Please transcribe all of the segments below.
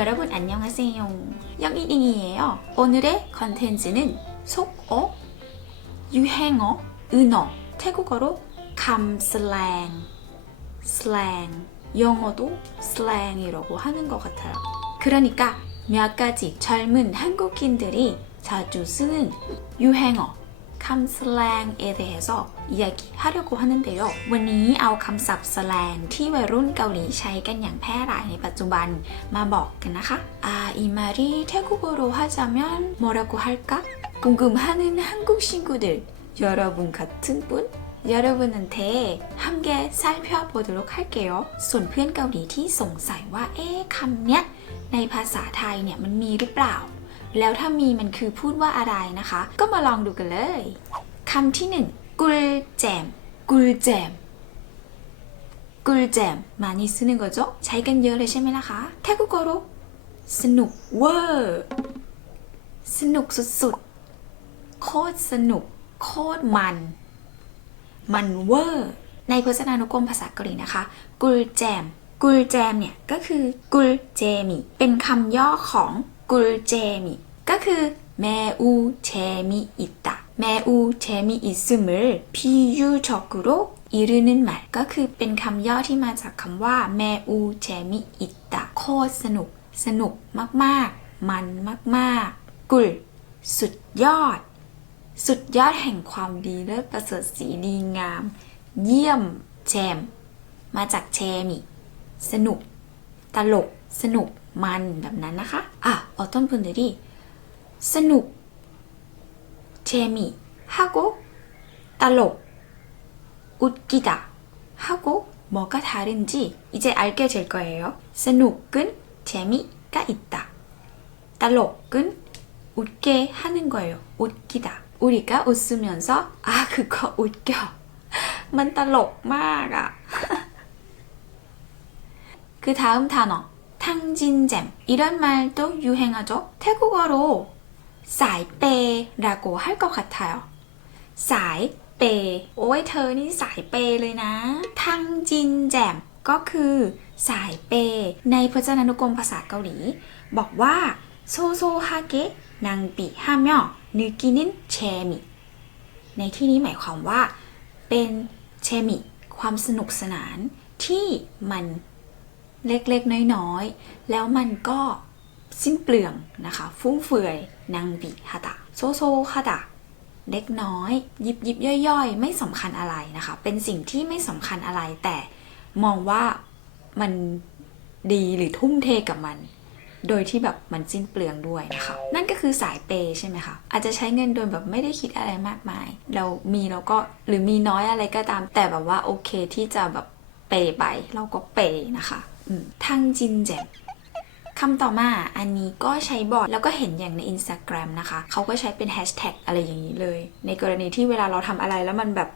여러분 안녕하세요. 영이ing이에요. 오늘의 컨텐츠는 속어, 유행어, 은어, 태국어로 감 슬랭, 슬랭, 영어도 슬랭이라고 하는 것 같아요. 그러니까 몇 가지 젊은 한국인들이 자주 쓰는 유행어, คำ slang 에 대해서 이야기하려고 하는데요. วันนี้เอาคำศัพท์ slang ที่วัยรุ่นเกาหลีใช้กันอย่างแพร่หลายในปัจจุบันมาบอกกันนะคะ 아, 이 말이 태국어로 하자면 뭐라고 할까? 궁금하는 한국 친구들, 여러분 같은 분? 여러분한테 함께 살펴보도록 할게요. ส่วนเพื่อนเกาหลีที่สงสัยว่า เอ๊ะคำเนี้ยในภาษาไทยเนี่ยมันมีหรือเปล่า แล้วถ้ามีมันคือพูดว่าอะไรนะคะ ก็มาลองดูกันเลยคำที่หนึ่งกุลแจมกุลแจมกุลแจมมานี่ซื้อหนึ่งก็จใช้กันเยอะเลยใช่ไหมล่ะคะแทกุโกโรสนุกเวอร์สนุกสุดๆ โคตรสนุก โคตรมัน มันเวอร์ ในพจนานุกรมภาษาเกาหลีนะคะ กุลแจม กุลแจมเนี่ย ก็คือกุลเจมิ เป็นคำย่อของ กุลเจมิก็คือแมอูเชมิอิตะแมอูเชมิอิซึมลพิยูชอกุโรอิรุนึนมาก็คือเป็นคำย่อที่มาจากคำว่าแมอูเชมิอิตะโคตรสนุก สนุกมากๆ มันมากๆ กุล สุดยอด สุดยอดแห่งความดีเลิศประเสริฐสีดีงาม เยี่ยมแจมมาจากแชมิ สนุก ตลก สนุก มันแบบนั้นนะคะ อ่ะออต้น분들이สนุก เชมิฮาโกตลก อุดกิดะฮาโก뭐가 다른지 이제 알게 될 거예요. 스눅은 재미가 있다. 딸록은 웃게 하는 거예요. 웃기다. 우리가 웃으면서 아 그거 웃겨. มันตลกมากอะ 그 다음 단어 탕진잼 이런 말도 유행하죠. 태국어로 사이빼라고 할 것 같아요. 사이빼 오이 เธอนี่สายเปย์เลยนะ 탕진잼 ก็คือสายเปย์ในพจนานุกรมภาษาเกาหลี บอกว่าโซโซฮาเกะนางปีห้ามย่อนึกินินเชมิ ในที่นี้หมายความว่า เป็นเชมิ ความสนุกสนานที่มัน เล็กๆ น้อยๆ แล้วมันก็สิ้นเปลืองนะคะ ฟุ่มเฟือยนางบีฮาตะโซโซฮาตะเล็กน้อย ยิบยิบย่อยๆ ไม่สำคัญอะไรนะคะ เป็นสิ่งที่ไม่สำคัญอะไร แต่มองว่ามันดีหรือทุ่มเทกับมัน โดยที่แบบมันสิ้นเปลืองด้วยนะคะ นั่นก็คือสายเปย์ใช่ไหมคะอาจจะใช้เงินโดยแบบไม่ได้คิดอะไรมากมาย เรามีเราก็หรือมีน้อยอะไรก็ตาม แต่แบบว่าโอเคที่จะแบบ เปย์ไปเราก็เปย์นะคะทั้งจินเจมคำต่อมาอันนี้ก็ใช้บ่อยแล้วก็เห็นอย่างใน Instagram นะคะ เขาก็ใช้เป็นแฮชแท็กอะไรอย่างนี้เลย ในกรณีที่เวลาเราทำอะไรแล้วมันแบบ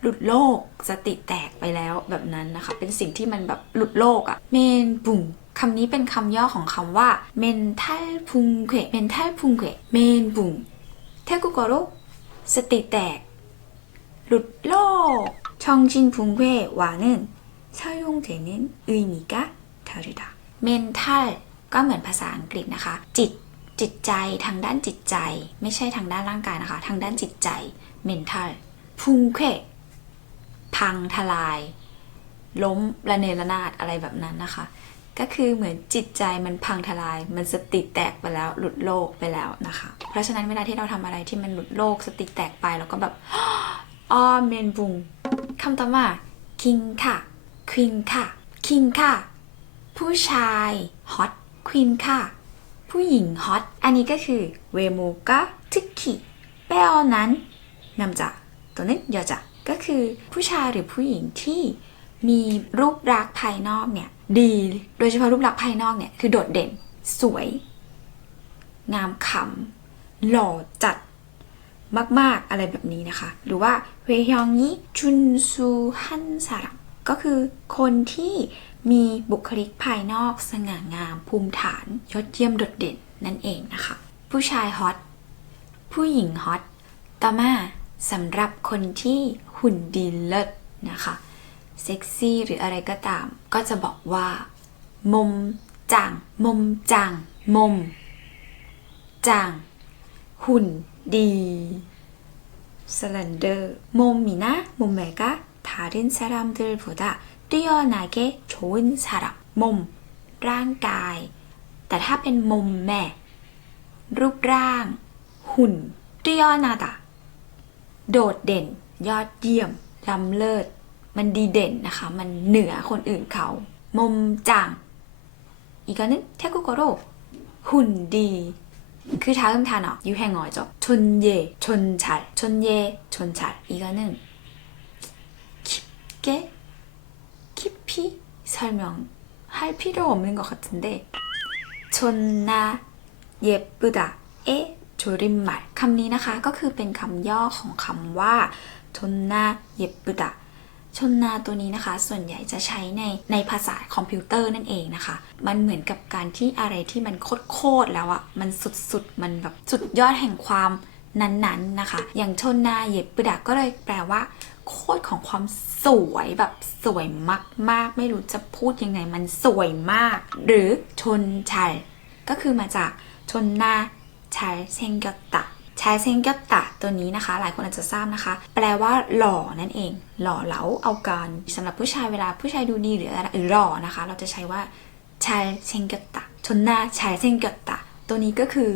หลุดโลกสติแตกไปแล้วแบบนั้นนะคะ เป็นสิ่งที่มันแบบหลุดโลกอะเมนบุงคำนี้เป็นคำย่อของคำว่าเมนทัลพุงเกเมนทัลพุงเกเมนบุงเทกุโกโรสติแตก หลุดโลก ชองจินพุงเกวานึน사용되는 의미가 다르다. mental ก็เหมือนภาษาอังกฤษนะคะ จิต จิตใจทางด้านจิตใจ ไม่ใช่ทางด้านร่างกายนะคะ ทางด้านจิตใจ mental พุงเควพังทลาย ล้มระเนระนาดอะไรแบบนั้นนะคะ ก็คือเหมือนจิตใจมันพังทลาย มันสติแตกไปแล้ว หลุดโลกไปแล้วนะคะ เพราะฉะนั้นเวลาที่เราทำอะไรที่มันหลุดโลกสติแตกไปเราก็แบบ อ้อเมนบุง คำต่อมาคิงค่ะควินค่ะคิงค่ะ ผู้ชายฮอตควินค่ะ ผู้หญิงฮอตอันนี้ก็คือเวโมกะทึกิแปลนั้นนำจะตัวนี้ยอจะก็คือผู้ชายหรือผู้หญิงที่มีรูปลักษณ์ภายนอกเนี่ยดี โดยเฉพาะรูปลักษณ์ภายนอกเนี่ยคือโดดเด่น สวย งามขำหล่อจัดมาก ๆ อะไรแบบนี้นะคะ หรือว่า เวฮยองนี้ชุนซูฮันซารังก็คือคนที่มีบุคลิกภายนอกสง่างามภูมิฐานยอดเยี่ยมโดดเด่นนั่นเองนะคะ ผู้ชายฮอตผู้หญิงฮอตต่อมาสำหรับคนที่หุ่นดีเลิศนะคะเซ็กซี่หรืออะไรก็ตาม ก็จะบอกว่า มมจังมมจังมมจังหุ่นดี 슬렌더 몸이나 몸매가 다른 사람들보다 뛰어나게 좋은 사람 몸 ร่างกาย แต่ถ้าเป็นมุมแม่ รูปร่าง หุ่นเตียนาดะโดดเด่น ยอดเยี่ยมล้ำเลิศ มันดีเด่นนะคะ มันเหนือคนอื่นเขา มุมจัง อีกอันนึงเทกุโกโรหุ่นดี 그 다음 단어 유행어죠. 존예, 존잘, 존예, 존잘. 이거는 깊게, 깊이 설명할 필요 없는 것 같은데 존나 예쁘다의 조림말 คำนี้นะคะ ก็คือเป็นคำย่อของคำว่า 존나 예쁘다 ชนนาตัวนี้นะคะ ส่วนใหญ่จะใช้ในในภาษาคอมพิวเตอร์นั่นเองนะคะ มันเหมือนกับการที่อะไรที่มันโคตรๆแล้วอะมันสุดๆ มันแบบสุดยอดแห่งความนั้นๆนะคะ อย่างชนนาเย็บปดะก็เลยแปลว่า โคตรของความสวยแบบสวยมากๆ ไม่รู้จะพูดยังไงมันสวยมาก หรือชนชัยก็คือมาจากชนนาชัยเซงกตะ ชายเซงกียวตะตัวนี้นะคะ หลายคนอาจจะทราบนะคะ แปลว่าหล่อนั่นเอง หล่อเหลาเอาการสำหรับผู้ชายเวลาผู้ชายดูดีหรืออะไรหรือหล่อนะคะ เราจะใช้ว่าชายเซงกียวตะชนหน้าชายเซงกียวตะตัวนี้ก็คือ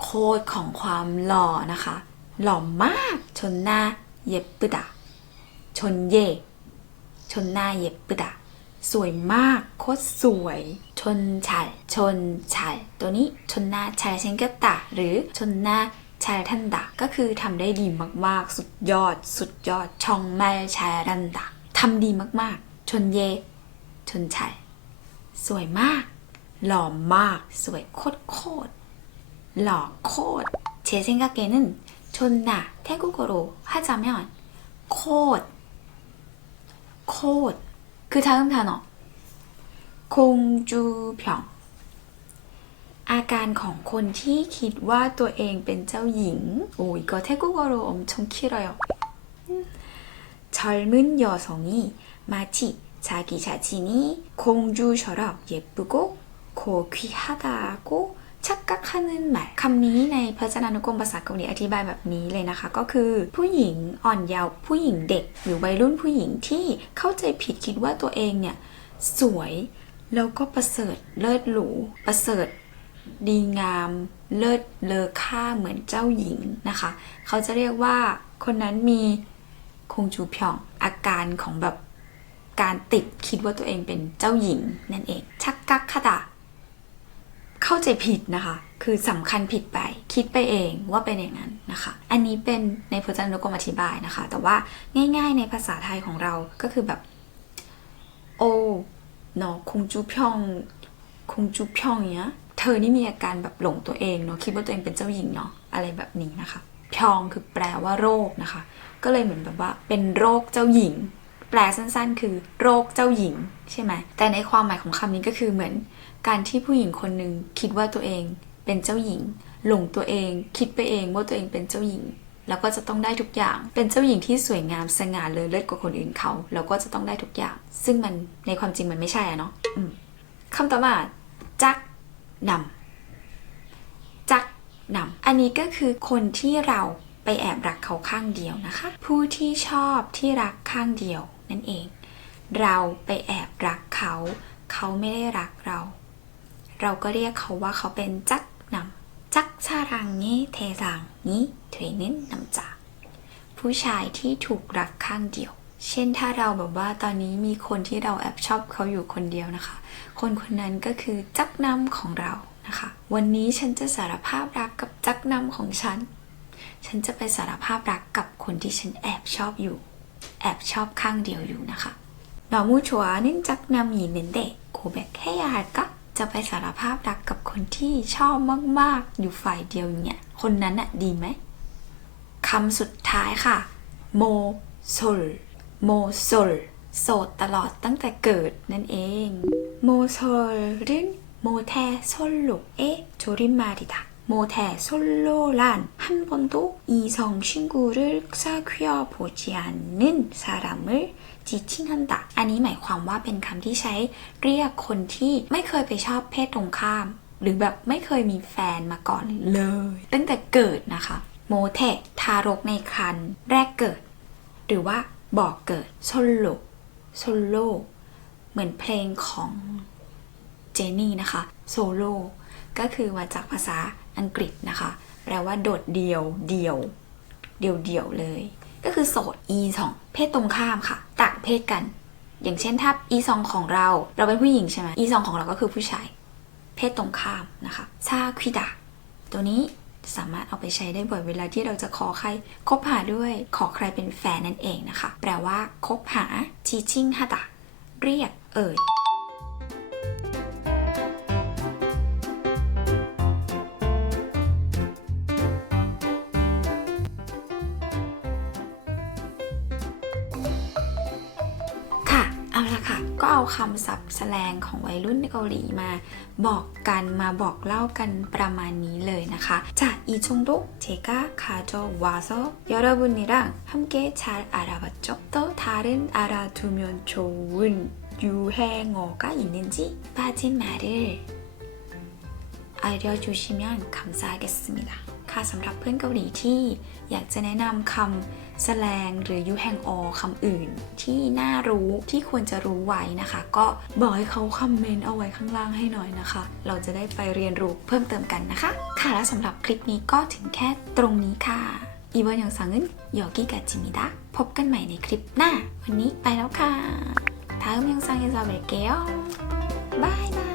โคดของความหล่อนะคะ หล่อมากชนหน้าเย็บปึดะชนเย่ชนหน้าเย็บปึดะสวยมากโคตรสวย ชนชัยชนชัยตัวนี้ชนหน้าชายเซงเกตะหรือชนหน้า ชายทันดะก็คือทำได้ดีมากๆ สุดยอด สุดยอดชองแม่ชายทันดะทำดีมากๆ ชนเย ชนชัยสวยมาก หล่อมาก สวยโคตรโคตรหล่อโคตร제 생각에는 존나 태국어로 하자면 콧, 콧. 그 다음 단어. 공주병. อาการของคนที่คิดว่าตัวเองเป็นเจ้าหญิง โอ้ยก็태국어로 엄청 길어요. 젊은 여성이 마치 자기 자신이 공주처럼 예쁘고 고귀하다고 착각하는 말 คำนี้ในพจนานุกรมภาษาเกาหลีอธิบายแบบนี้เลยนะคะ ก็คือผู้หญิงอ่อนเยาว์ผู้หญิงเด็ก หรือวัยรุ่นผู้หญิงที่เข้าใจผิดคิดว่าตัวเองเนี่ย สวยแล้วก็ประเสริฐเลิศหรูประเสริฐ ดีงาม เลิศเลอค่าเหมือนเจ้าหญิงนะคะ เขาจะเรียกว่าคนนั้นมีคงจูพยองอาการของแบบการติดคิดว่าตัวเองเป็นเจ้าหญิงนั่นเอง ชักกักขดาเข้าใจผิดนะคะ คือสำคัญผิดไป คิดไปเองว่าเป็นอย่างนั้นนะคะ อันนี้เป็นในพจนานุกรมอธิบายนะคะ แต่ว่าง่าย ๆ ในภาษาไทยของเราก็คือแบบโอ้เนาะคงจูพยองคงจูพยองเนี้ย เธอนี่มีอาการแบบหลงตัวเองเนาะคิดว่าตัวเองเป็นเจ้าหญิงเนาะอะไรแบบนี้นะคะพองคือแปลว่าโรคนะคะ ก็เลยเหมือนแบบว่า เป็นโรคเจ้าหญิง แปลสั้นๆ คือโรคเจ้าหญิงใช่ไหมแต่ในความหมายของคำนี้ก็คือเหมือน การที่ผู้หญิงคนหนึ่งคิดว่าตัวเองเป็นเจ้าหญิง หลงตัวเองคิดไปเองว่าตัวเองเป็นเจ้าหญิงแล้วก็จะต้องได้ทุกอย่าง เป็นเจ้าหญิงที่สวยงามสง่าเลอเลิศกว่าคนอื่นเขา แล้วก็จะต้องได้ทุกอย่าง ซึ่งมันในความจริงมันไม่ใช่อะเนาะคำต่อมาจัก นำจักนำอันนี้ก็คือคนที่เราไปแอบรักเขาข้างเดียวนะคะ ผู้ที่ชอบที่รักข้างเดียวนั่นเอง เราไปแอบรักเขา เขาไม่ได้รักเรา เราก็เรียกเขาว่าเขาเป็นจักนำจักชารังนี้เทสังนี้เทนินนำจาผู้ชายที่ถูกรักข้างเดียว เช่นถ้าเราแบบว่าตอนนี้มีคนที่เราแอบชอบเขาอยู่คนเดียวนะคะ คนคนนั้นก็คือจักนำของเรานะคะ วันนี้ฉันจะสารภาพรักกับจักนำของฉัน ฉันจะไปสารภาพรักกับคนที่ฉันแอบชอบอยู่ แอบชอบข้างเดียวอยู่นะคะหนอมูชัวนิ่จักนำหยีเป็นเด็โคแบกแค่ยาก็จะไปสารภาพรักกับคนที่ชอบมากๆ อยู่ฝ่ายเดียวเนี่ย คนนั้นอะดีไหมคำสุดท้ายค่ะโมโซล โมโซล โสดตลอดตั้งแต่เกิดนั่นเอง โมโซล은โมแทโซลลุเอะโจริมาริดะ 모태 솔로란 한 번도 이성 친구를 사귀어 보지 않는 사람을 지칭한다 อันนี้หมายความว่าเป็นคำที่ใช้เรียกคนที่ไม่เคยไปชอบเพศตรงข้าม หรือแบบไม่เคยมีแฟนมาก่อนเลย ตั้งแต่เกิดนะคะ โมเททารกในครรภ์แรกเกิด หรือว่า บอกเกิดโซโลโซโลเหมือนเพลงของเจนี่นะคะโซโลก็คือมาจากภาษาอังกฤษนะคะ แปลว่าโดดเดียว เดียว เดียวเดียวเลย ก็คือโสด e สองเพศตรงข้ามค่ะ ต่างเพศกัน อย่างเช่นถ้า e สองของเรา เราเป็นผู้หญิงใช่ไหม e สองของเราก็คือผู้ชาย เพศตรงข้ามนะคะซาควิดาตัวนี้ สามารถเอาไปใช้ได้บ่อยเวลาที่เราจะขอใครคบหาด้วยขอใครเป็นแฟนนั่นเองนะคะ แปลว่าคบหาทีชิงฮาตะเรียกเอ่ย เอาละค่ะ ก็เอาคำศัพท์แสลงของวัยรุ่นในเกาหลีมา บอกกันมาบอกเล่ากันประมาณนี้เลยนะคะ 자, 이 정도 제가 가져와서 여러분이랑 함께 잘 알아봤죠? 또 다른 알아두면 좋은 유행어가 있는지 빠진 말을 알려주시면 감사하겠습니다 ค่ะสำหรับเพื่อนเกาหลีที่อยากจะแนะนำคำ แสลงหรือยูแฮงอคำอื่น ที่น่ารู้ที่ควรจะรู้ไว้นะคะ ก็บอกให้เขาคอมเมนต์เอาไว้ข้างล่างให้หน่อยนะคะ เราจะได้ไปเรียนรู้เพิ่มเติมกันนะคะ ค่ะและสำหรับคลิปนี้ก็ถึงแค่ตรงนี้ค่ะอีวันยังสังเงินยอกิกาจิมิดะพบกันใหม่ในคลิปหน้า วันนี้ไปแล้วค่ะ다음영상에서뵐게요บายบาย